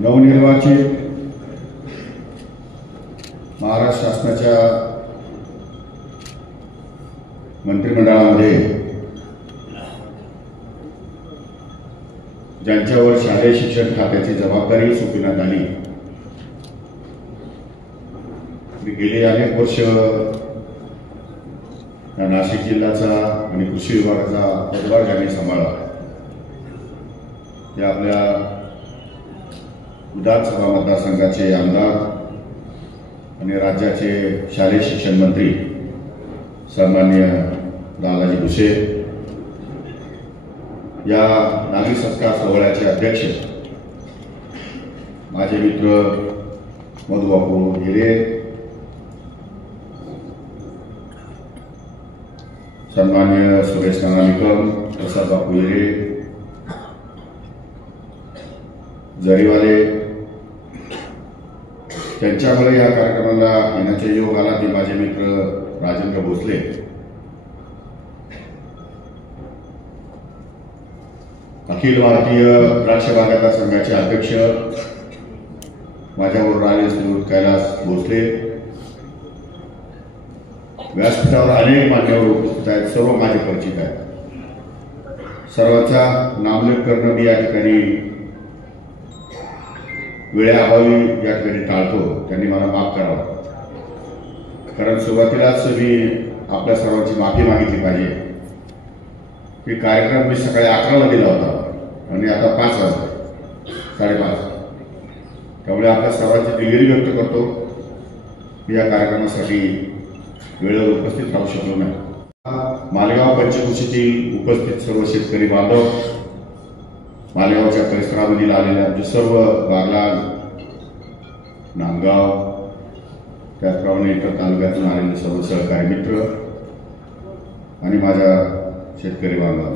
नवनिर्वाचित महाराष्ट्र शासनाच्या मंत्रिमंडळामध्ये ज्यांच्यावर शालेय शिक्षण खात्याची जबाबदारी सोपविण्यात आली, गेली अनेक वर्ष या नाशिक जिल्ह्याचा आणि कृषी विभागाचा पदभार ज्यांनी सांभाळला, ते आपल्या विधानसभा मतदारसंघाचे आमदार आणि राज्याचे शालेय शिक्षण मंत्री सन्माननीय दादाजी भुसे, या नागरी सत्कार सोहळ्याचे अध्यक्ष माझे मित्र मधुबापू हिरे, सन्माननीय सुरेश नाना निकम, प्रसाद बापू हिरे, जरीवाले, त्यांच्यामुळे या कार्यक्रमाला येण्याचे योग आला ते माझे मित्र राजेंद्र भोसले, अखिल भारतीय द्राक्ष बागायतदार संघाचे अध्यक्ष माझ्याबरोबर आले श्रीयुत कैलास भोसले, व्यासपीठावर अनेक मान्यवर उपस्थित आहेत, सर्व माझे परिचित आहेत। सर्वांचा नामलेख करणं मी या ठिकाणी वेळेअभावी या ठिकाणी टाळतो, त्यांनी मला माफ करावं, कारण सुरुवातीलाच मी आपल्या सर्वांची माफी मागितली पाहिजे की कार्यक्रम मी सकाळी 11ला दिला होता आणि आता 5 वाजले, 5:30, त्यामुळे आपल्या सर्वांची दिलगिरी व्यक्त करतो मी या कार्यक्रमासाठी वेळेवर उपस्थित राहू शकलो नाही। मालेगाव पंचकृषीतील उपस्थित सर्व शेतकरी बांधव, मालेगावच्या परिसरामधील आलेल्या जे सर्व बागलाण, नांदगाव, त्याचप्रमाणे इतर तालुक्यातून आलेले सर्व सहकारी मित्र आणि माझ्या शेतकरी बांधव,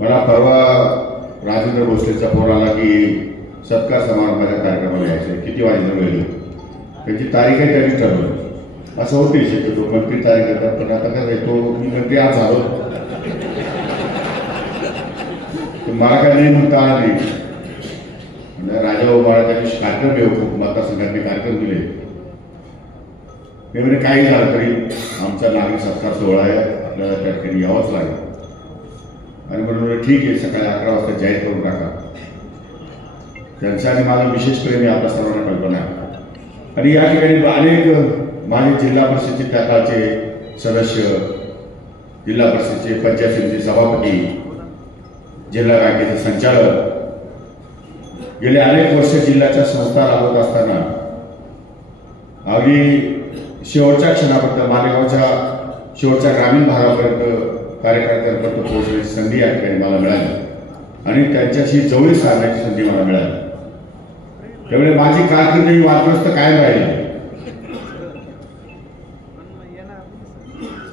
मला परवा राजेंद्र भोसलेचा फोन आला की सत्कार समारंभाच्या कार्यक्रमाला यायचे, किती वाजेला वेळ, त्याची तारीखही त्यांनी ठरवली। असं होते शक्यतो मंत्री तारीख देतात, पण आता काय तो मी मंत्री आज झालो, मला काय नाही म्हणता आला नाही। राजा उभाळा त्या दिवशी कार्यक्रम येऊ मतदारसंघातले कार्यक्रम दिले, मी म्हणजे काही झालं तरी आमचा नागरिक सत्कार सोहळा आहे, आपल्याला त्या ठिकाणी यावंच लागेल, आणि म्हणून ठीक आहे सकाळी 11 वाजता जाहीर करून टाका। त्यांचा आणि मला विशेष प्रेम आहे, आपल्या सर्वांना कल्पना आहे, आणि या ठिकाणी अनेक माझे जिल्हा परिषदेचे त्या काळचे सदस्य, जिल्हा परिषदेचे पंचायत समितीचे सभापती, जिल्हा बँकेचे संचालक, गेले अनेक वर्ष जिल्ह्याच्या संस्था राबवत असताना अगदी शेवटच्या क्षणापर्यंत मालेगावच्या शेवटच्या ग्रामीण भागापर्यंत कार्यकर्त्यांपर्यंत पोहोचण्याची संधी या ठिकाणी मला मिळाली आणि त्यांच्याशी जवळ साधण्याची संधी मला मिळाली। त्यामुळे माझी कारकीर्द ही वादग्रस्त कायम राहिली,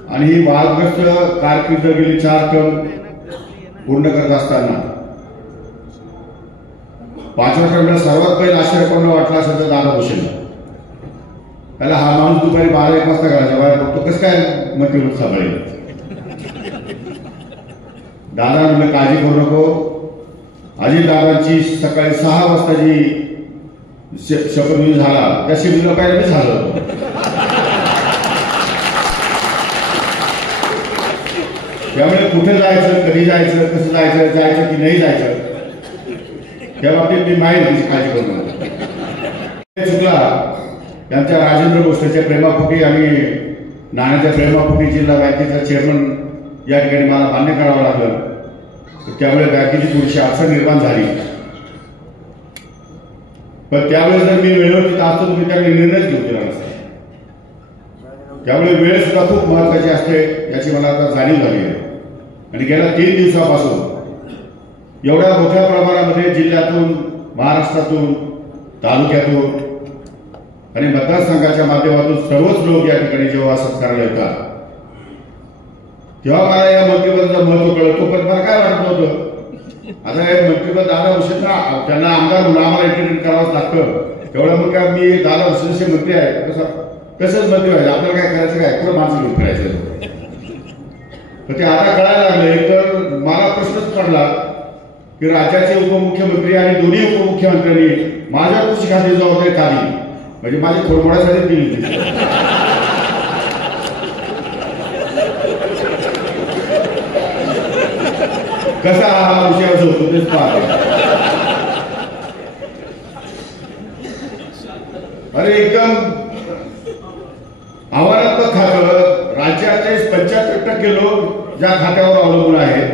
आणि ही वादग्रस्त कारकीर्द गेली 4 टर्म पूर्ण करत असताना 5व्या टर्मला सर्वात पहिला आश्चर्य कोणाला वाटला असेल तर दादा भुसेला। त्याला हा माणूस दुपारी 12-1 वाजता घराच्या बाहेर बघतो, कसं काय मंत्रिपद सांभाळेल। दादा म्हणजे काळजी करू नको, अजित दादांची सकाळी 6 वाजता जी शपथविधी झाला त्या शिबिरला पाहिजे झालं, त्यामुळे कुठे जायचं, कधी जायचं, कसं जायचं, जायचं की नाही जायचं, त्या बाबतीत मी माहिती काळजी करू नका। चुकला त्यांच्या राजेंद्र भोसलेच्या प्रेमापोटी आणि नाण्याच्या प्रेमापोटी जिल्हा बँकेचा चेअरमन या ठिकाणी मला मान्य करावं लागलं, त्यामुळे बँकेची थोडीशी अडचण निर्माण झाली, पण त्यावेळेस जर मी वेळेवरती असतो तुम्ही त्यावेळी निर्णयच घेऊ दिला नसता। त्यामुळे वेळ सुद्धा खूप महत्वाची असते याची मला आता जाणीव झाली आहे, आणि गेल्या 3 दिवसापासून एवढ्या मोठ्या प्रमाणामध्ये जिल्ह्यातून, महाराष्ट्रातून, तालुक्यातून आणि मतदारसंघाच्या माध्यमातून सर्वच लोक या ठिकाणी जेव्हा सत्काराला येतात तेव्हा मला या मंत्रिपदाचं महत्व कळलं। तोपर्यंत मला काय वाटत नव्हतं, आता हे मंत्रिपद दादा भुसेंना त्यांना आमदार म्हणून आम्हाला इंटरव्ह्यू करावंच लागतं, तेवढं मग काय मी दादा भुसेंचे मंत्री आहे कसंच मंत्री व्हायचं, आपल्याला काय करायचं, काय कुठं माणसं घेऊन फिरायचं, तर ते आता कळायला लागले। तर मला प्रश्न प्रश्नच पडला की राज्याचे उपमुख्यमंत्री आणि दोन्ही उपमुख्यमंत्र्यांनी माझ्या कृषी खात्याची जबाबदारी का दिली, म्हणजे माझी खोडमोडासाठी दिली. कसा हा विषय असं होतो तेच पाहतो. अरे एकदम आव्हानात्मक खातं. राज्याचे 75% लोक ज्या खात्यावर अवलंबून आहेत,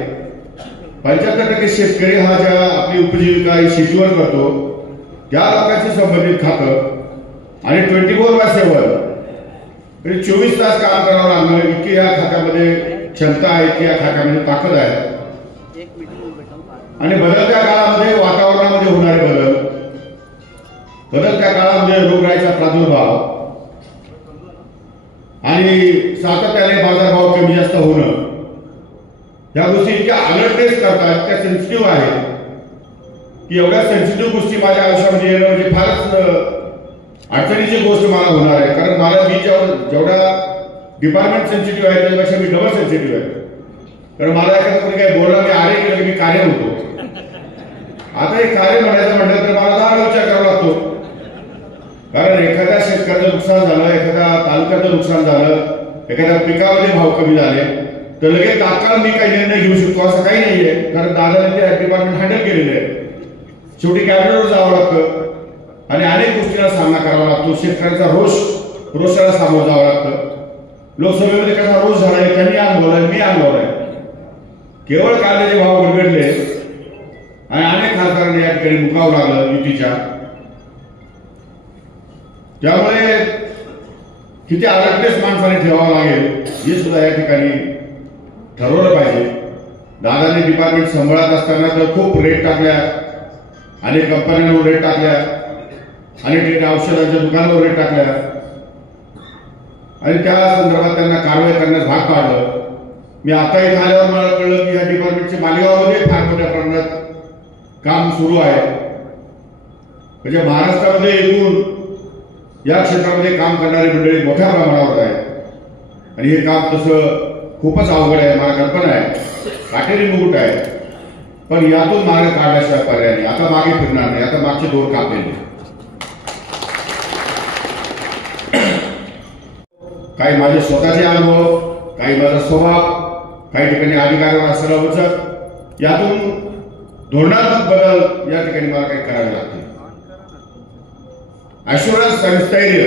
75% शेतकरी हा ज्या आपली उपजीविका शेतीवर करतो त्या लोकांशी संबंधित खातं आणि 24/7 म्हणजे 24 तास काम करावं लागणार इतकी या खात्यामध्ये क्षमता आहे, की या खात्यामध्ये ताकद आहे. आणि बदलत्या काळामध्ये वातावरणामध्ये होणारे बदल, बदलत्या काळामध्ये रोगराईचा प्रादुर्भाव आणि सातत्याने बाजारभाव कमी जास्त होणं, या गोष्टी इतक्या अलर्टनेस करतात, इतक्या सेन्सिटिव्ह आहेत की एवढ्या सेन्सिटिव्ह गोष्टी माझ्या आयुष्यामध्ये येणं म्हणजे फारच अडचणीची गोष्ट मला होणार आहे. कारण मला मी जेवढा डिपार्टमेंट सेन्सिटिव्ह आहे त्याच्यापेक्षा मी डबल सेन्सिटिव्ह आहे. कारण मला एखादं कोणी काही बोलणं मी आरे केलं की मी कार्य होतो. आता हे कार्य म्हणायचं म्हटलं तर मला 10 विचार करावा लागतो. कारण एखाद्या शेतकऱ्याचं नुकसान झालं, एखाद्या तालुक्याचं नुकसान झालं, एखाद्या पिकामध्ये भाव कमी झाले तर लगेच तात्काळ मी काही निर्णय घेऊ शकतो असं काही नाहीये. कारण दादाने ते डिपार्टमेंट हँडल केलेले आहे. शेवटी कॅबिनेटवर जावं लागतं आणि अनेक गोष्टींना सामना करावा लागतो. शेतकऱ्यांचा रोषाला सामोरं जावं लागतं. लोकसभेमध्ये कसा रोष झाला आहे त्यांनी अनुभवलाय, मी अनुभवलाय. केवळ कांद्याचे भाव गडगडले आणि अनेक खासदारांनी या ठिकाणी मुकावं लागलं युतीच्या. त्यामुळे किती अलर्टनेस माणसाने ठेवावं लागेल हे सुद्धा या ठिकाणी ठरवलं पाहिजे. दादाने डिपार्टमेंट सांभाळत असताना तर खूप रेट टाकल्या, अनेक कंपन्यांवर रेट टाकल्या, अनेक औषधांच्या दुकानावर रेट टाकल्या आणि त्या संदर्भात त्यांना कारवाई करण्यास भाग पाडलं. मी आता इथे आल्यावर मला कळलं की या डिपार्टमेंटचे मालेगावमध्ये फार मोठ्या प्रमाणात काम सुरू आहे. म्हणजे महाराष्ट्रामध्ये एकूण या क्षेत्रामध्ये काम करणारी मंडळी मोठ्या प्रमाणावर आहे आणि हे काम तसं खूपच अवघड आहे. मला कल्पना आहे, काटेरी मुकुट आहे, पण यातून मार्ग काढल्याशिवाय पर्याय नाही. आता मागे फिरणार नाही. आता मागचे दोर कापलेले. काही माझे स्वतःचे अनुभव, काही माझा स्वभाव, काही ठिकाणी अधिकारावर असलेला वचक, यातून धोरणात्मक बदल या ठिकाणी मला काही करावे लागतील. ॲश्युरन्स आणि स्थैर्य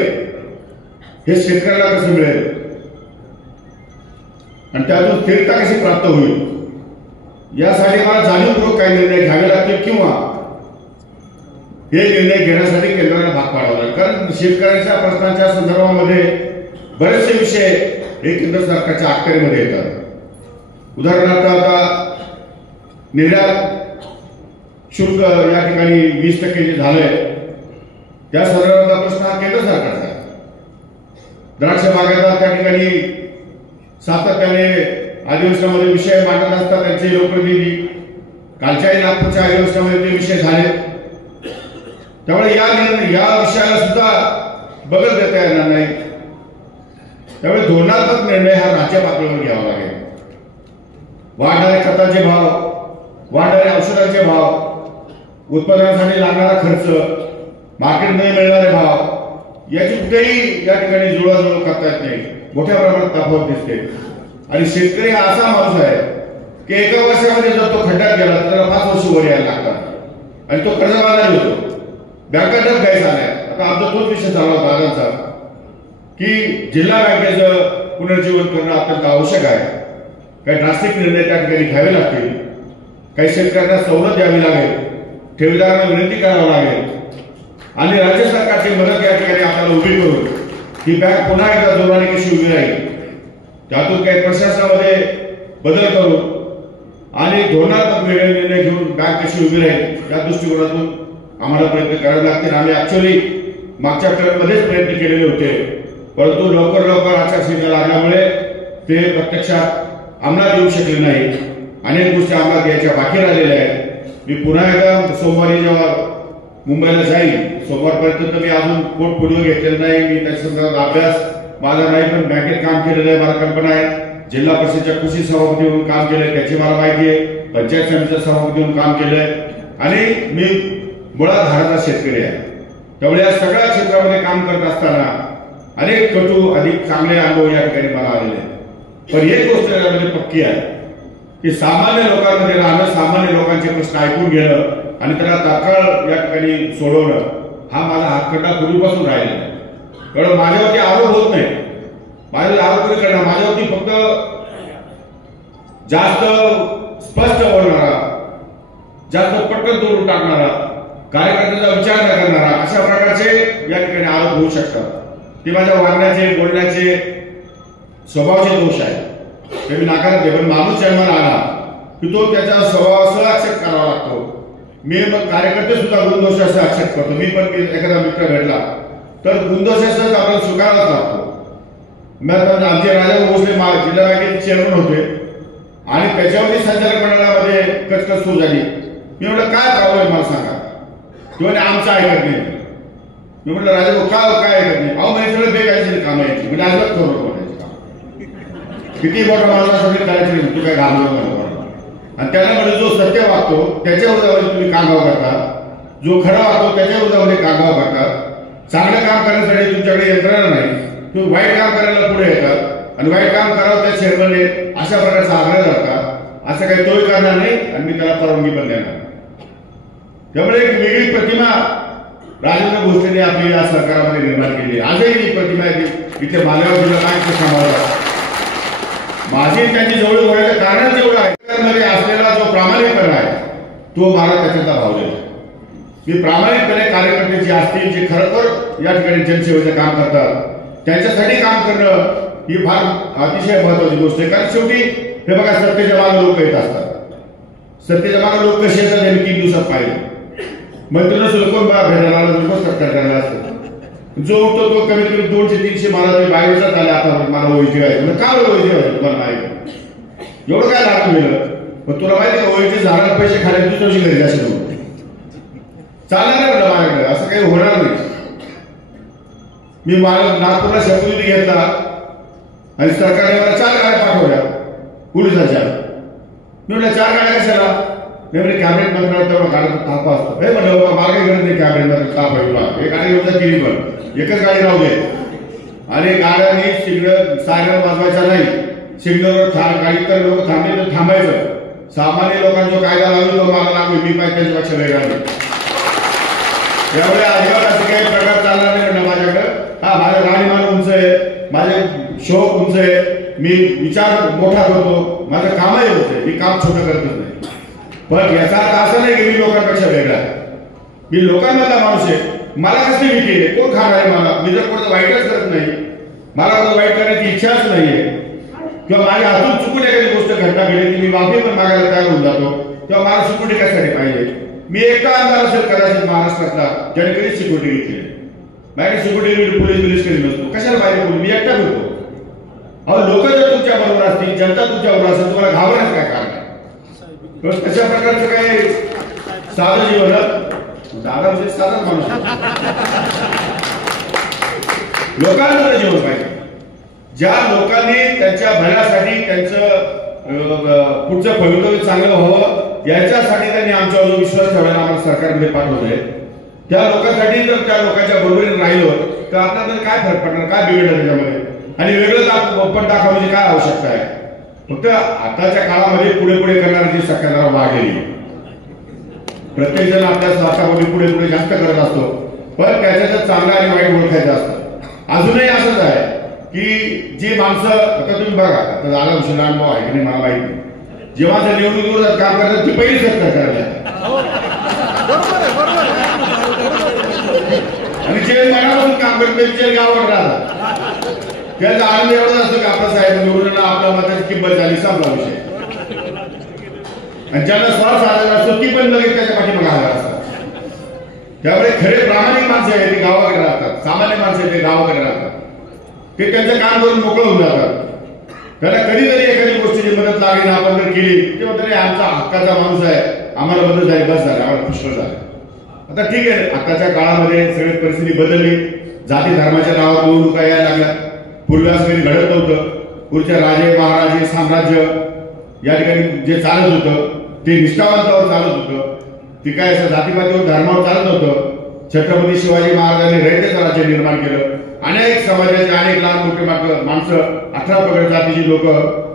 हे शेतकऱ्याला कसं मिळेल आणि त्यातून स्थिरता कशी प्राप्त होईल यासाठी मला जाणीवपूर्वक काही निर्णय घ्यावे लागतील किंवा हे निर्णय घेण्यासाठी केंद्राला भाग पाडावा लागेल. कारण शेतकऱ्यांच्या प्रश्नांच्या संदर्भामध्ये बरेचसे विषय हे केंद्र सरकारच्या अखत्यारीमध्ये येतात. उदाहरणार्थ आता निर्यात शुल्क या ठिकाणी 20% जे झालंय त्या संदर्भातला प्रश्न हा केंद्र सरकारचा आहे. द्राक्ष बागायतदार त्या ठिकाणी सातत्याने अधिवेशनामध्ये विषय मांडत असतात त्यांचे लोकप्रतिनिधी. कालच्याही नागपूरच्या अधिवेशनामध्ये ते विषय झाले. त्यामुळे या विषयाला सुद्धा बगल देता येणार नाही. त्यामुळे धोरणात्मक निर्णय हा राज्य पातळीवर घ्यावा लागेल. वाढणारे खतांचे भाव, वाढणारे औषधांचे भाव, उत्पादनासाठी लागणारा खर्च, मार्केटमध्ये मिळणारे भाव याची कुठेही या ठिकाणी जुळवाजुळव करता येत नाही. मोठ्या प्रमाणात तफावत दिसते आणि शेतकरी हा असा माणूस आहे की एका वर्षामध्ये जर तो खड्ड्यात गेला तर त्याला 5 वर्ष वर यायला लागतात आणि तो कर्जबाजारी होतो. बँका डब घ्यायचा नाही. आता आमचा तोच विषय चालू होता दादांचा की जिल्हा बँकेचं पुनर्जीवन करणं अत्यंत आवश्यक आहे. काही ड्रास्टिक निर्णय त्या ठिकाणी घ्यावे लागतील. काही शेतकऱ्यांना सवलत द्यावी लागेल, ठेवीदारांना विनंती करावी लागेल आणि राज्य सरकारची मदत या ठिकाणी आपल्याला उभी करून ही बँक पुन्हा एकदा जोराने कशी उभी राहील, त्यातून काही प्रशासनामध्ये बदल करून आणि धोरणात्मक निर्णय घेऊन बँक कशी उभी राहील या दृष्टिकोनातून आम्हाला प्रयत्न करावे लागतील. आम्ही ऍक्च्युअली मागच्या टर्ममध्येच प्रयत्न केलेले होते, परंतु लवकर आचारसंहिता लागल्यामुळे ते प्रत्यक्षात अंमलात येऊ शकले नाही. अनेक गोष्टी अंमलात यायच्या बाकी राहिलेल्या आहेत. मी पुन्हा एकदा सोमवारी जेव्हा मुंबईला जाईल, सोमवारपर्यंत तर मी अजून पोर्टफोलिओ घेतलेला नाही. मी त्या संदर्भात अभ्यास माझा नाही, पण बँकेत काम केलेलं आहे, मला कल्पना आहे. जिल्हा परिषदेच्या कृषी सभापती म्हणून काम केलंय, त्याची मला माहिती आहे. पंचायत समितीच्या सभापती म्हणून काम केलंय आणि मी मुळात धाराचा शेतकरी आहे. त्यामुळे या सगळ्या क्षेत्रामध्ये काम करत असताना अनेक कटू अधिक चांगले अनुभव या ठिकाणी मला आलेले आहेत. पण एक गोष्ट यामध्ये पक्की आहे की सामान्य लोकांमध्ये राहणं, सामान्य लोकांचे प्रश्न ऐकून घेणं आणि त्याला तात्काळ या ठिकाणी सोडवणं हा माझा हातखंडा पूर्वीपासून राहिलेला आहे. कारण माझ्यावरती आरोप होत नाही, माझ्यावर आरोप नाही करणार, माझ्यावरती फक्त जास्त स्पष्ट बोलणारा, जास्त पटकन तोडून टाकणारा, कार्यकर्त्याचा विचार न करणारा अशा प्रकारचे या ठिकाणी आरोप होऊ शकतात. ते माझ्या वागण्याचे, बोलण्याचे, स्वभावाचे दोष आहे, ते मी नाकारत नाही. पण माणूस जन्माला आला की तो त्याच्या स्वभावासह ऍक्सेप्ट करावा लागतो. मी मग कार्यकर्ते सुद्धा गुणदोषासह ऍक्सेप्ट करतो. मी पण एखादा मित्र भेटला तर गुणदोषासह आपल्याला स्वीकारावाच लागतो. आमचे राजा भोसले जिल्हा बँकेचे चेअरमन होते आणि त्याच्यावरती संचालक मंडळामध्ये कचकच सुरू झाली. मी म्हटलं काय प्रॉब्लेम मला सांगा. तो म्हणे आमचं ऐकत नाही. मी म्हटलं राजा भाऊ काय ऐकत नाही. अहो म्हणजे सगळं बेकायदेशीर कामं यायची, म्हणजे अजिबात करू नको म्हणायची काम. किती मोठा माणूस सगळे करायचे नाही, तू काय घालवलं नको. आणि त्याला म्हणजे जो सत्य वागतो त्याच्या विरोधामध्ये तुम्ही कांगाव करता, जो खरा वागतो त्याच्या विरोधामध्ये कांगाव करतात. चांगलं काम करण्यासाठी तुमच्याकडे यंत्रणा नाही, तुम्ही वाईट काम करायला पुढे येतात आणि वाईट काम करावं त्या चेअरमनने अशा प्रकारचा आग्रह करतात. असं काही तोही करणार नाही आणि मी त्याला परवानगी पण देणार. त्यामुळे एक वेगळी प्रतिमा राजेंद्र भोसलेंनी आपली या सरकारमध्ये निर्माण केली. आजही ही प्रतिमा आहे की इथे मालेगाव जिल्हा बँक सांभाळतात. माझी त्यांची जवळ होण्याचं कारण एवढं आहे, मध्ये असलेला जो प्रामाणिकपणा आहे तो मला त्याच्यातला भावलेला आहे. मी प्रामाणिकपणे कार्यकर्ते जे असतील, जे खरोखर या ठिकाणी जनसेवेचं काम करतात, त्यांच्यासाठी काम करणं ही फार अतिशय महत्वाची गोष्ट आहे. कारण शेवटी हे बघा, सत्तेच्या मागे लोक येत असतात. सत्तेच्या मागे लोक कसे येतात हे 3 दिवसात पाहिजे. मंत्र्यांना सुद्धा कोण भेटायला लोक सत्कार करायला असतो. जो उठतो तो कमीत कमी 200-300 मला बाहेरच आले. आता मला ओळखी व्हायचं, का ओळखी व्हायचं तुम्हाला माहिती एवढं काय लागू गेलं. पण तुला माहिती का ओळखी झाडाला पैसे खाले दुसऱ्या दिवशी घरी जाशील चालणार नाही म्हटलं माझ्याकडे, असं काही होणार नाही. मी नागपूरला शपथविधी घेतला आणि सरकारने मला 4 गाड्या पाठवल्या पोलिसांच्या. मी म्हटलं 4 गाड्या कशाला. मी म्हणजे कॅबिनेट मंत्र्यावर तेवढा गाड्याचा ताप असतो. हे म्हटलं मार्ग गरज नाही कॅबिनेट मंत्री ताप आहे. हे गाडी घेऊन जा केली पण एकच गाडी राहू दे. आणि गाड्यांनी सिग्नल सायरन वाजवायचा नाही. सिग्नलवर गाडी तर लोक थांबले तर थांबायचं. सामान्य लोकांचा कायदा लागू तो मला लागू, मी पाहिजे त्याच्यापेक्षा वेगळा नाही. त्यामुळे अजिबात असं काही प्रकार चालणार नाही म्हटलं माझ्याकडे. हा माझं राहणीमान उंच आहे, माझे शौक उंच आहे, मी विचार मोठा करतो, माझं कामही उंच आहे, मी काम छोटं करतच नाही. पण याचा अर्थ असा नाही की मी लोकांपेक्षा वेगळा आहे. मी लोकांमधला माणूस आहे. मला कसली भीती आहे, कोण खाणार आहे मला. मी जर कोणाचं वाईटच करत नाही, मला कोणाचं वाईट करण्याची इच्छाच नाहीये, किंवा माझ्या हातून चुकून एखादी गोष्ट घटना घडली की मी माफी पण मागायला तयार होऊन जातो, तेव्हा मला सिक्युरिटी कशासाठी पाहिजे. मी एकटा आमदार असेल कदाचित महाराष्ट्रातला ज्याने कधीच सिक्युरिटी घेतली. माझ्या सिक्युरिटी पोलीस कधी नसतो. कशाला पाहिजे पोलीस, मी एकटा करतो. अहो लोक जर तुमच्या बरोबर असतील, जनता तुमच्या बरोबर असेल, तुम्हाला घाबरण्याचं काय कारण आहे. तशा प्रकारचं काही साधं जीवन दादा म्हणजे साधा माणूस लोकांचं जीवन पाहिजे. ज्या लोकांनी त्यांच्या भल्यासाठी त्यांचं पुढचं भवितव्य चांगलं व्हावं याच्यासाठी त्यांनी आमच्यावर जो विश्वास ठेवला आम्हाला सरकारमध्ये पाठवलंय, त्या लोकांसाठी जर त्या लोकांच्या बरोबरीने राहिलो तर आपल्याला काय फरक पडणार, काय बिघडलं त्याच्यामध्ये. आणि वेगळं पण दाखवण्याची काय आवश्यकता आहे. फक्त आताच्या काळामध्ये पुढे पुढे करणारी शक्यता वाढलेली. प्रत्येक जण आपल्या स्वार्थामध्ये पुढे पुढे जास्त करत असतो, पण त्याच्यात चांगलं आणि वाईट ओळखायचं असतं. अजूनही असंच आहे की जी माणसं, आता तुम्ही बघा, आता दादा भुसे अनुभव आहे की नाही मला माहिती, जे माणसं निवडणुकीवर काम करतात ती पहिली सत्कार करायला आणि जे मनापासून काम करतात ते गावावर राहतात. त्याचा आनंद एवढाच असतो की आपला साहेब निवडून आपल्या मताची किंमत झाली, संपला विषय. आणि ज्यांना स्वार्थ आलेला असतो ती पण लगेच त्याच्या पाठीमागे हवा असतात. त्यामुळे खरे प्रामाणिक माणसं आहेत ते गावाकडे राहतात, सामान्य माणसं आहेत ते गावाकडे राहतात. ते त्यांचं काम करून मोकळं होऊन जातात. त्याला कधीतरी एखादी गोष्टीची मदत लागली ना आपण जर केली तेव्हा तरी आमचा हक्काचा माणूस आहे, आम्हाला मदत झाली, बस झाली, आम्हाला पुष्कळ झालं. आता ठीक आहे, आताच्या काळामध्ये सगळी परिस्थिती बदलली. जाती धर्माच्या नावावर निवडणुका यायला लागल्या. पूर्वी असं कधी घडत नव्हतं. पुढच्या राजे महाराजे साम्राज्य या ठिकाणी जे चालत होतं ते निष्ठावंतावर चालत होतं, ती काय असं जातीपातीवर धर्मावर चालत होतं. छत्रपती शिवाजी महाराजांनी रयतेचं राज्य निर्माण केलं. अनेक समाजाचे अनेक लहान मोठे माणसं 18 पगड जातीची लोक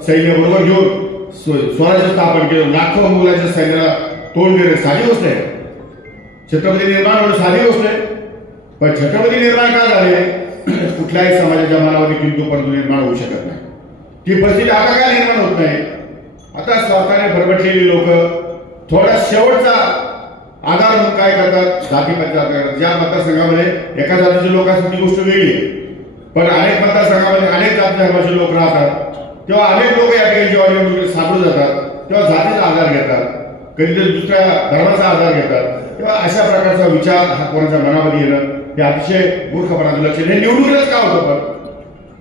सैन्य बरोबर घेऊन स्वराज्य स्थापन केलं. लाखो मुलाच्या सैन्याला तोंड दिले. साधी गोष्ट आहे छत्रपती निर्माण होणं, साधी गोष्ट आहे. पण छत्रपती निर्माण का झाले? कुठल्याही समाजाच्या मनामध्ये किंतु परंतु निर्माण होऊ शकत नाही. ती परिस्थिती आता काय निर्माण होत नाही. आता स्वार्थाने भरभटलेली लोक थोडा शेवटचा आधार म्हणून काय करतात, जातीपातीचा आधार करतात. ज्या मतदारसंघामध्ये एका जातीचे लोक असतात ती गोष्ट वेगळी, पण अनेक मतदारसंघामध्ये अनेक जाती धर्माचे लोक राहतात. तेव्हा अनेक लोक या ठिकाणी जेव्हा निवडणुकीत सापडून जातात तेव्हा जातीचा आधार घेतात, कधीतरी दुसऱ्या धर्माचा आधार घेतात. तेव्हा अशा प्रकारचा विचार हा कोणाच्या मनामध्ये येणं हे अतिशय मूर्खपणाचं लक्षण. हे निवडणुकीलाच का होतं? पण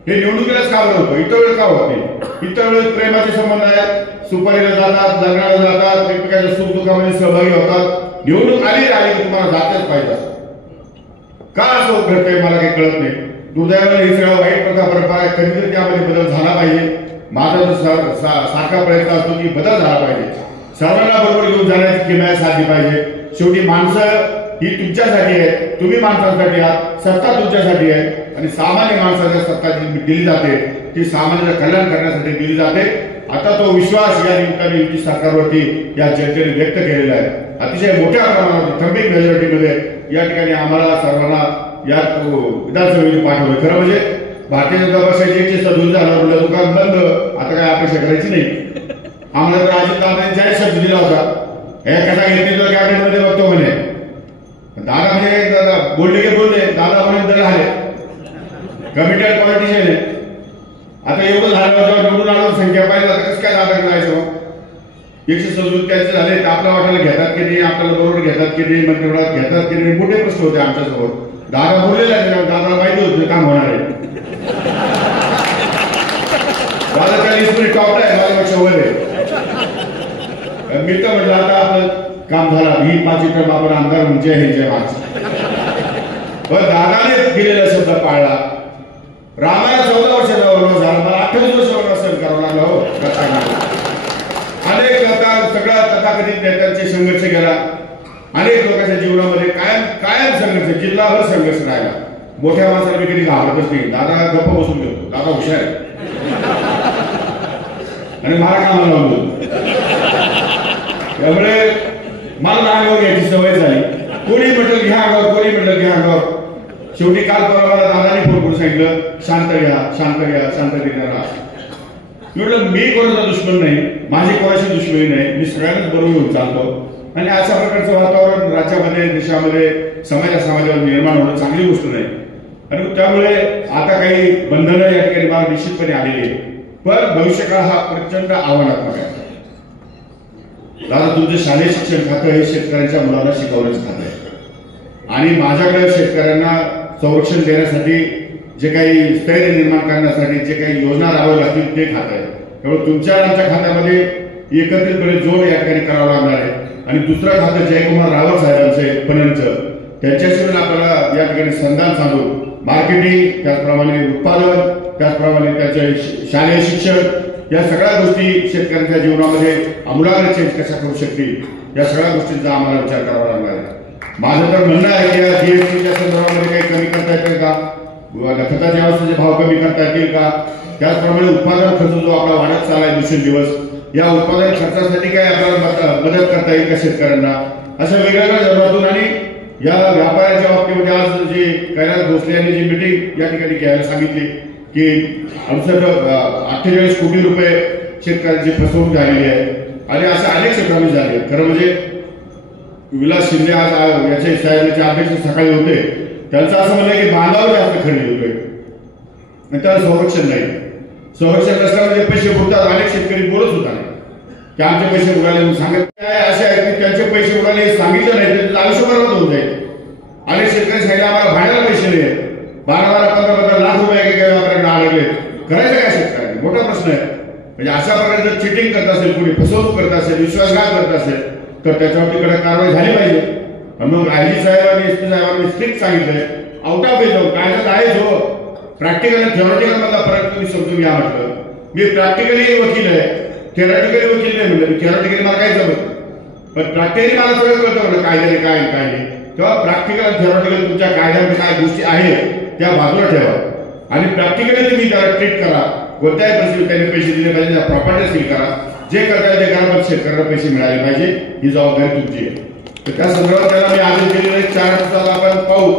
हे निवडणुकीलाच का बरं होतं? इतर वेळेस का होत नाही? इतर वेळेस प्रेमाचे संबंध आहेत, सुपारीला जातात, लग्नाला जातात, एकमेकांच्या सुखदुःखामध्ये सहभागी होतात. निवडणूक आली की तुम्हाला जातेच पाहिजे का असं घडतंय मला काही कळत नाही. दुर्दैवाने ही सगळं वाईट प्रथा परंपरा आहे. कधीतरी त्यामध्ये बदल झाला पाहिजे. माझा सारखा प्रयत्न असतो की बदल झाला पाहिजे. सर्वांना बरोबर घेऊन जाण्याची किमया साधली पाहिजे. शेवटी माणसं ही तुमच्यासाठी आहे, तुम्ही माणसांसाठी आहात, सत्ता तुमच्यासाठी आहे आणि सामान्य माणसाच्या सत्ता जी दिली जाते ती सामान्याचं कल्याण करण्यासाठी दिली जाते. आता तो विश्वास या निमित्ताने युती सरकारवरती या जनतेने व्यक्त केलेला आहे. अतिशय मोठ्या प्रमाणात थंबिक मेजॉरिटीमध्ये या ठिकाणी आम्हाला सर्वांना या विधानसभेने पाठवलं. खरं म्हणजे भारतीय जनता पक्षाचे 127 झालं दुकान बंद, आता काय अपेक्षा करायची नाही. आम्हाला तर अजितदादांनी जाहीर शब्द दिला होता, हे कसा घेतली तर कॅबिनेटमध्ये बघतो म्हणे. दादा म्हणजे दादा बोलले की बोलले, दादा म्हणे तर आले कमिटेड पॉलिटिशियन आहे. आता एवढं झालं जेव्हा निवडून आलो संख्या पाहिजे आता कसं काय दादाकडे जायचं? 127 त्यांचे झाले तर आपल्या वाटायला घेतात की नाही, आपल्याला बरोबर घेतात की नाही, मंत्रिमंडळात घेतात की नाही, मोठे प्रश्न होते आमच्यासमोर. दादा बोललेला आहे, दादाला माहिती होतं काम होणार आहे. दादा 40 मिनिट टॉपला आहे, माझ्यापेक्षा वर आहे. मी तर म्हटलं आता आपलं काम झालं, ही 5 टर्म आपण आमदार म्हणजे हे जय महाराज. पण दादाने दिलेला शब्द पाळला. रामाला 14 वर्षाचा वनवास झाला, मला 28 वर्ष वनवास सहन करावा लागला. हो अनेक सगळ्या तथाकथित नेत्यांचे संघर्ष केला. अनेक लोकांच्या जीवनामध्ये कायम संघर्ष, जिल्हाभर संघर्ष राहिला. मोठ्या माणसाला मी कधी घाबरतच नाही. दादा गप्प बसून घेतो, दादा हुशार आहे आणि मला कामाला लावून. त्यामुळे मला अंगावर घ्यायची सवय झाली. कोणी म्हटलं घ्या अंगावर, कोणी म्हटलं घ्या अंगावर. शेवटी काल परवा मला दादाने फोन करून सांगितलं, शांत घ्या, शांत घ्या, शांत घेणारा. म्हटलं मी कोणाचा दुश्मन नाही, माझी कोणाची दुश्मनी नाही, मी सगळ्यांनाच बरोबर घेऊन चालतो. आणि अशा प्रकारचं वातावरण राज्यामध्ये, देशामध्ये, समाजावर निर्माण होणं चांगली गोष्ट नाही. आणि त्यामुळे आता काही बंधनं या ठिकाणी मला निश्चितपणे आलेली आहे. पण भविष्यकाळ हा प्रचंड आव्हानात्मक आहे. दादा तुमचं शालेय शिक्षण खातं हे शेतकऱ्यांच्या मुलांना शिकवण्याचं खातं आहे. आणि माझ्याकडे शेतकऱ्यांना संरक्षण देण्यासाठी जे काही स्थैर्य निर्माण करण्यासाठी जे काही योजना राबवाव्या लागतील ते खातं आहे. त्यामुळे तुमच्या आमच्या खात्यामध्ये एकत्रितपणे जोड या ठिकाणी करावं लागणार आहे. आणि दुसरं खातं जयकुमार रावत साहेबांचं पणनचं, त्यांच्याशी आपल्याला या ठिकाणी संधान साधून मार्केटिंग, त्याचप्रमाणे उत्पादन, त्याचप्रमाणे त्याचे शालेय शिक्षण, या सगळ्या गोष्टी शेतकऱ्यांच्या जीवनामध्ये आमूलाग्र चेंज कशा करू शकतील या सगळ्या गोष्टींचा आम्हाला विचार करावा लागणार आहे. माझं तर म्हणणं आहे की या जीएसटीच्या संदर्भामध्ये काही कमी करता येतील का, खताच्या अवस्थेचे भाव कमी करता येतील का, त्याचप्रमाणे उत्पादन खर्च जो आपला वाढत चालला आहे दिवसेंदिवस, या उत्पादन खर्चासाठी काय आपल्याला मदत करता येईल का शेतकऱ्यांना, अशा वेगवेगळ्या धर्मातून. आणि या व्यापाऱ्यांच्या बाबतीमध्ये आज जे कैलास भोसले यांनी जी मीटिंग या ठिकाणी घ्यायला सांगितली की 48 कोटी रुपये शेतकऱ्यांची फसवणूक झालेली आहे आणि अशा अनेक क्षेत्रांमध्ये झाली. खरं म्हणजे विलास शिंदे आज याचे साहेबांचे अध्यक्ष सकाळी होते, त्यांचं असं म्हणणं की बांधावर जास्त खरेदी होतोय आणि त्याला संरक्षण नाही. संरक्षण नसल्यामुळे पैसे बुडतात. अनेक शेतकरी बोलत होता की आमचे पैसे उडाले म्हणून सांगत असे आहेत की त्यांचे पैसे उडाले सांगितलं नाही तर त्याचं आयुष्य बरोबर होऊन जाईल. अनेक शेतकरी सांगितले आम्हाला भाड्याला पैसे नाही, 12-15 लाख रुपये एकेका व्यापाऱ्यांना आढळले. करायचं काय शेतकऱ्यांनी? मोठा प्रश्न आहे. म्हणजे अशा प्रकारे जर चिटिंग करत असेल, कोणी फसवणूक करत असेल, विश्वासघात करत असेल तर त्याच्यावरती कडक कारवाई झाली पाहिजे. मग आयजी साहेबांनी, एसपी साहेबांनी स्ट्रिक्ट सांगितलंय, आउट ऑफ एज कायद्यात आहे जो प्रॅक्टिकल आणि थेॉरिटिकल मधला फरक तुम्ही समजून घ्या म्हटलं. मी प्रॅक्टिकली वकील आहे, थेरॉटिकली वकील नाही म्हणलं. मी थेरॉटिकली मला काय जमत, पण प्रॅक्टिकली मला सगळं कळतं म्हणलं कायद्याने काय काय नाही. तेव्हा प्रॅक्टिकल थेरॉटिकल तुमच्या कायद्यामध्ये काय गोष्टी आहेत त्या बाजूला ठेवा आणि प्रॅक्टिकली तुम्ही त्याला ट्रीट करा. कोणत्याही परिस्थितीत त्यांनी पैसे दिले पाहिजे, प्रॉपर्टी सील करा, जे करता येईल ते करा, पण शेतकऱ्यांना पैसे मिळाले पाहिजे, ही जबाबदारी तुमची आहे. तर त्या संदर्भात त्याला मी आदेश दिलेले 4 दिवसाला आपण पाहू.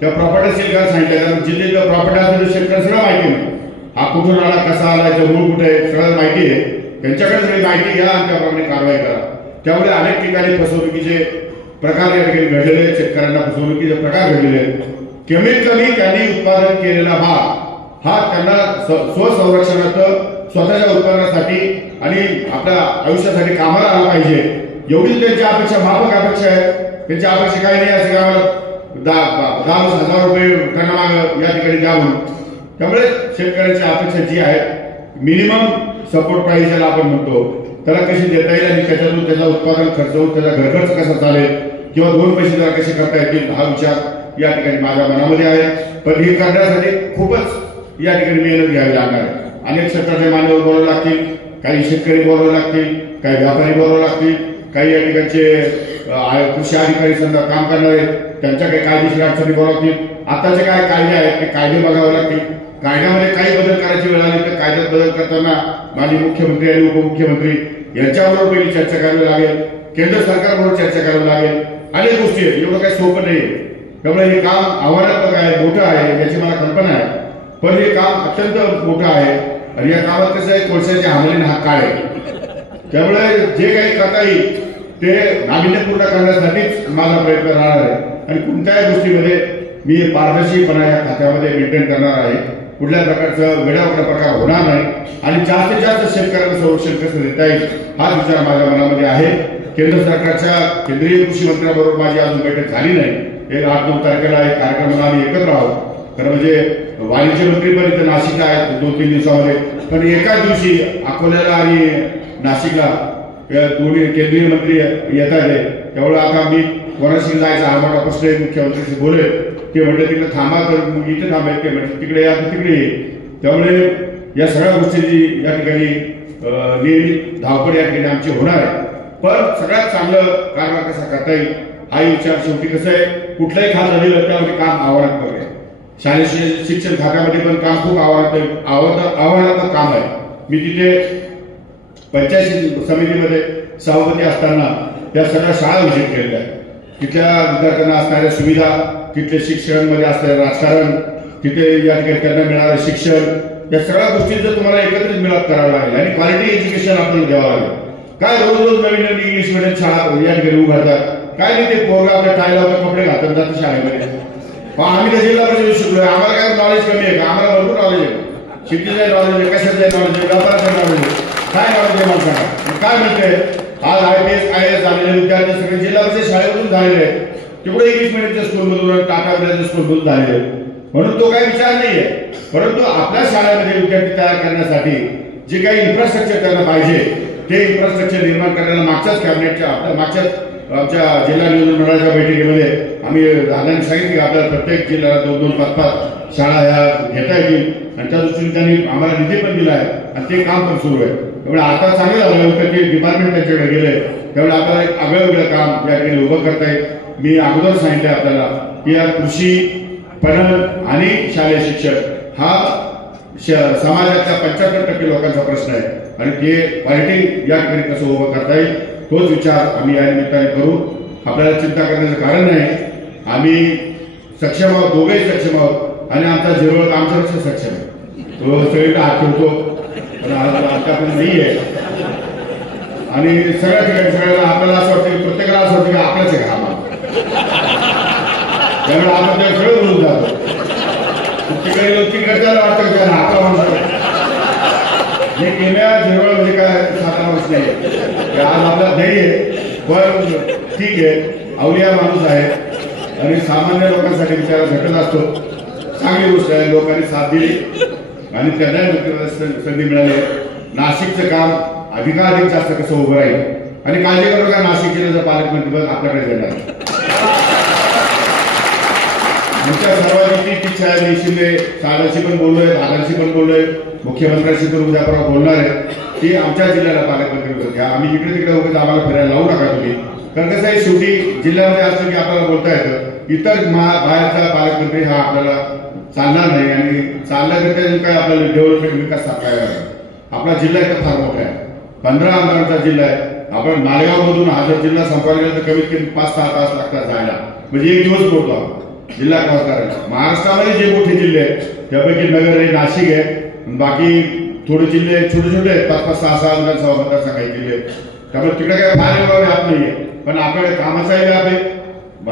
त्या प्रॉपर्टी सील करायला सांगितलं. जिल्ह्यात प्रॉपर्टी असेल शेतकऱ्यांना सगळं माहिती नाही, हा कुठून आला, कसा आला, याचं मूळ कुठे आहे, सगळं माहिती आहे. त्यांच्याकडे सगळी माहिती घ्या आणि त्याप्रमाणे कारवाई करा. त्यामुळे अनेक ठिकाणी फसवणुकीचे प्रकार या ठिकाणी घडलेले आहेत, शेतकऱ्यांना फसवणुकीचे प्रकार घडलेले आहेत. कमीत कमी त्यांनी उत्पादन केलेला भाग हा त्यांना स्वसंरक्षणार्थ स्वतःच्या उत्पन्नासाठी आणि आपल्या आयुष्यासाठी कामाला आला पाहिजे, एवढीच त्यांची अपेक्षा, माफक अपेक्षा आहे. त्यांची अपेक्षा काही नाही असे आम्हाला 10,000 रुपये त्यांना माग या ठिकाणी द्या म्हणून. त्यामुळे शेतकऱ्यांची अपेक्षा जी आहे मिनिमम सपोर्ट प्राईस ज्याला आपण म्हणतो त्याला कशी देता येईल आणि त्याच्यातून त्याचा उत्पादन खर्च होऊन त्याचा घरखर्च कसा चालेल किंवा 2 पैसे त्याला कसे करता येतील हा विचार या ठिकाणी माझ्या मनामध्ये आहे. पण हे करण्यासाठी खूपच या ठिकाणी मेहनत घ्यावी लागणार आहे. अनेक क्षेत्रातले मान्यवर बोलावे लागतील, काही शेतकरी बोलावे लागतील, काही व्यापारी बोलावे लागतील, काही या ठिकाणचे कृषी अधिकारी समजा काम करणारे त्यांच्या काही कायदेशीर अडचणी बोलावतील. आताचे काय कायदे आहेत ते कायदे बघावे लागतील. कायद्यामध्ये काही बदल करायची वेळ आली तर कायद्यात बदल करताना माननीय मुख्यमंत्री आणि उपमुख्यमंत्री यांच्याबरोबर पहिली चर्चा करावी लागेल, केंद्र सरकारबरोबर चर्चा करावी लागेल. अनेक गोष्टी आहेत, एवढं काही सोपं नाही. त्यामुळे हे काम आव्हानात्मक आहे, मोठं आहे, याची मला कल्पना आहे. पण हे काम अत्यंत मोठं आहे आणि या कामात कसं आहे, कोळशाच्या हामलीने हा काळ आहे. त्यामुळे जे काही करता येईल ते नाविन्यपूर्ण करण्यासाठीच माझा प्रयत्न राहणार आहे आणि कोणत्याही गोष्टीमध्ये मी पारदर्शीपणा या खात्यामध्ये मेंटेन करणार आहे. कुठल्या प्रकारचं वेडावाकडा प्रकार होणार नाही आणि जास्तीत जास्त शेतकऱ्यांना संरक्षण कसं देता येईल हा विचार माझ्या मनामध्ये आहे. केंद्र सरकारच्या केंद्रीय कृषी मंत्र्यांबरोबर माझी अजून बैठक झाली नाही. 8-9 तारखेला एक कार्यक्रमाला आम्ही एकत्र आहोत. खरं म्हणजे वाणिज्य मंत्री पण इथे नाशिकला आहेत 2-3 दिवसामध्ये, पण एकाच दिवशी अकोल्याला आणि नाशिकला दोन्ही केंद्रीय मंत्री येत आहेत. त्यामुळे आता मी कोणाशी जायचा हा मोठा प्रश्न आहे. मुख्यमंत्र्यांशी बोलेल, ते म्हणले तिकडे थांबा तर इथे थांबेल, ते म्हणजे तिकडे या तर तिकडे येईल. त्यामुळे या सगळ्या गोष्टींची या ठिकाणी नेहमी धावपळ या ठिकाणी आमची होणार आहे. पण सगळ्यात चांगलं कारभार कसा करता येईल हा विचार शेवटी कसं आहे, कुठलंही खातं दिलं त्यामध्ये काम आव्हानात्मक आहे. शालेय शिक्षण खात्यामध्ये पण काम खूप आव्हानात्मक काम आहे. मी तिथे पंचायत समितीमध्ये सभापती असताना त्या सगळ्या शाळा व्हिजिट केलेल्या आहेत. तिथल्या विद्यार्थ्यांना असणाऱ्या सुविधा, तिथले शिक्षणामध्ये असलेलं राजकारण, तिथे या ठिकाणी त्यांना मिळणारं शिक्षण, या सगळ्या गोष्टींचं तुम्हाला एकत्रित मिळत करावं लागेल आणि क्वालिटी एज्युकेशन आपल्याला द्यावं लागेल. काय रोज नवीन इंग्लिश मीडियम शाळा या ठिकाणी उघडतात, काय नाही ते पोरगा आपल्या टायला कपडे घालतात जातं शाळेमध्ये. पण आम्ही तर जिल्हा परिषद शिकलोय, आम्हाला काय नॉलेज कमी आहे का? आम्हाला भरपूर नॉलेज आहे. शेतीचं नॉलेज आहे, कशाचं नॉलेज आहे, व्यापाराचं नॉलेज आहे, काय नॉलेज आहे माणसाला. काय म्हणते आज IPS झालेले विद्यार्थी सगळे जिल्हा परिषद शाळेमधून झालेले आहेत, तेवढे इंग्लिश मीडियमच्या स्कूलमधून टाटा बिर्लाच्या स्कूलमधून झालेले आहेत. म्हणून तो काही विचार नाहीये, परंतु आपल्या शाळेमध्ये विद्यार्थी तयार करण्यासाठी जे काही इन्फ्रास्ट्रक्चर त्यांना पाहिजे ते इन्फ्रास्ट्रक्चर निर्माण करण्याला मागच्याच कॅबिनेटच्या आमच्या जिल्हा नियोजन मंडळाच्या बैठकीमध्ये आम्ही दादांनी सांगितलं की आपल्याला प्रत्येक जिल्ह्याला 2-2, 5-5 शाळा ह्या घेता येतील आणि त्या दृष्टीने त्यांनी आम्हाला निधी पण दिला आहे आणि ते काम पण सुरू आहे. त्यामुळे आता चांगलं झालं की डिपार्टमेंट त्यांच्याकडे गेले, त्यामुळे आपल्याला एक आगळं काम या ठिकाणी उभं करता येईल. मी अगोदर सांगितलं आपल्याला की या कृषी, पणन आणि शालेय शिक्षण हा समाजातल्या 75% लोकांचा प्रश्न आहे आणि ते क्वालिटी या ठिकाणी कसं उभं करता येईल तोच विचार आम्ही या निमित्ताने करू. आपल्याला चिंता करण्याचं कारण नाही. आम्ही सक्षम आहोत, दोघेही सक्षम आहोत आणि आमचा जिरवळ आमच्यापेक्षा सक्षम आहे. तो सगळीकडे हात ठेवतो पण आतापर्यंत नाही आहे आणि सगळ्या ठिकाणी सगळ्याला आपल्याला असं वाटतं की प्रत्येकाला असं वाटतं की आपल्याच आहे आम्हाला, त्यामुळे आपण त्या सगळं बोलून जातो. तिकडे वाटतं की आपला माणूस हे केम्या जिरवळ म्हणजे काय साधा माणूस नाही. आज आपला ध्येय आहे पण ठीक आहे, अवलिया माणूस आहे आणि सामान्य लोकांसाठी विचार झटत असतो. चांगली गोष्ट आहे, लोकांनी साथ दिली आणि त्यांना संधी मिळाली. नाशिकचं काम अधिकाधिक जास्त कसं उभं राहील आणि काळजी करू का, नाशिक जिल्ह्याचा पालकमंत्री आपल्याकडे येणार. आमच्या सर्वांची तीच इच्छा आहे. मी शिंदे साहेबांशी पण बोललोय, दादांशी पण बोललोय, मुख्यमंत्र्यांशी पण उद्या परवा बोलणार आहे की आमच्या जिल्ह्याला पालकमंत्री घ्या. आम्ही इकडे तिकडे उगाच आम्हाला फिरायला लावू नका तुम्ही. कारण कसं आहे, शेवटी जिल्ह्यामध्ये असं की आपल्याला बोलता येतं, इतर बाहेरचा पालकमंत्री हा आपल्याला चालणार नाही. आणि चालला तर त्याच्यात काय आपल्याला डेव्हलपमेंट विकास काय. आपला जिल्हा इथं फार मोठा आहे, 15 आमदारांचा जिल्हा आहे. आपण मालेगाव मधून हा जर जिल्हा संपवायला गेला तर कमीत कमी 5-6 तास लागतात जायला, म्हणजे एक दिवस पोहोचतो जिल्हा क्रॉस करायला. महाराष्ट्रामध्ये जे मोठे जिल्हे आहेत त्यापैकी नगर आहे, नाशिक आहे, बाकी थोडे जिल्हे छोटे छोटे आहेत, 5-6 विधानसभा मतदारसंघाचे जिल्हे. त्यामुळे तिकडे काय फार एवढा व्याप नाहीये, पण आपल्याकडे कामाचाही व्याप आहे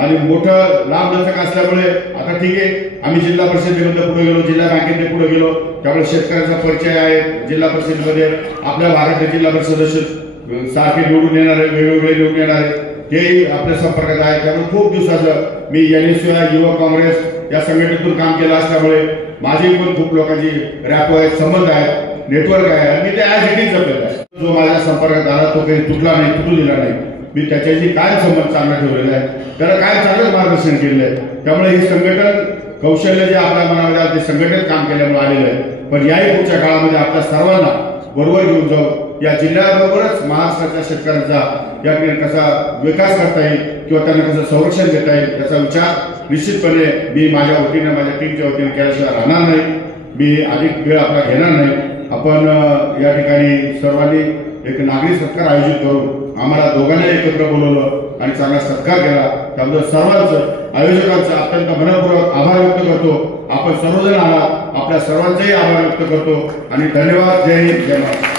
आणि मोठं लांब लचक असल्यामुळे आता ठीक आहे. आम्ही जिल्हा परिषदेमध्ये पुढे गेलो, जिल्हा बँकेमध्ये पुढे गेलो, त्यामुळे शेतकऱ्यांचा परिचय आहे. जिल्हा परिषदेमध्ये आपल्या भागातले जिल्हा परिषद सदस्य सारखे निवडून येणारे, वेगवेगळे निवडून येणारे तेही आपल्या संपर्कात आहे. त्यामुळे खूप दिवसाचं मी NSY युवक काँग्रेस या संघटनेतून काम केलं असल्यामुळे माझी पण खूप लोकांची रॅपो आहेत, संबंध आहेत, नेटवर्क आहे. मी ते ऍज इट इज जपलेला आहे. जो माझ्या संपर्कात आला तो काही तुटला नाही, तुटू दिला नाही. मी त्याच्याशी काय संबंध चांगला ठेवलेला आहे, त्याला काय चांगलं मार्गदर्शन केलेलं आहे. त्यामुळे हे संघटन कौशल्य जे आपल्या मनामध्ये आलं ते संघटनेत काम केल्यामुळे आलेलं आहे. पण याही पुढच्या काळामध्ये आपल्या सर्वांना बरोबर घेऊन जाऊ. या जिल्ह्याबरोबरच महाराष्ट्राच्या शेतकऱ्यांचा या ठिकाणी कसा विकास करता येईल किंवा त्यांना कसं संरक्षण देता येईल त्याचा विचार निश्चितपणे मी माझ्या वतीने, माझ्या टीमच्या वतीने केल्याशिवाय राहणार नाही. मी अधिक वेळ आपला घेणार नाही. आपण या ठिकाणी सर्वांनी एक नागरिक सत्कार आयोजित करून आम्हाला दोघांना एकत्र बोलवलं आणि चांगला सत्कार केला. त्यामुळे सर्वांचं, आयोजकांचं अत्यंत मनपूर्वक आभार व्यक्त करतो. आपण सर्वजण आला, आपल्या सर्वांचेही आभार व्यक्त करतो आणि धन्यवाद. जय हिंद, जय महाराष्ट्र.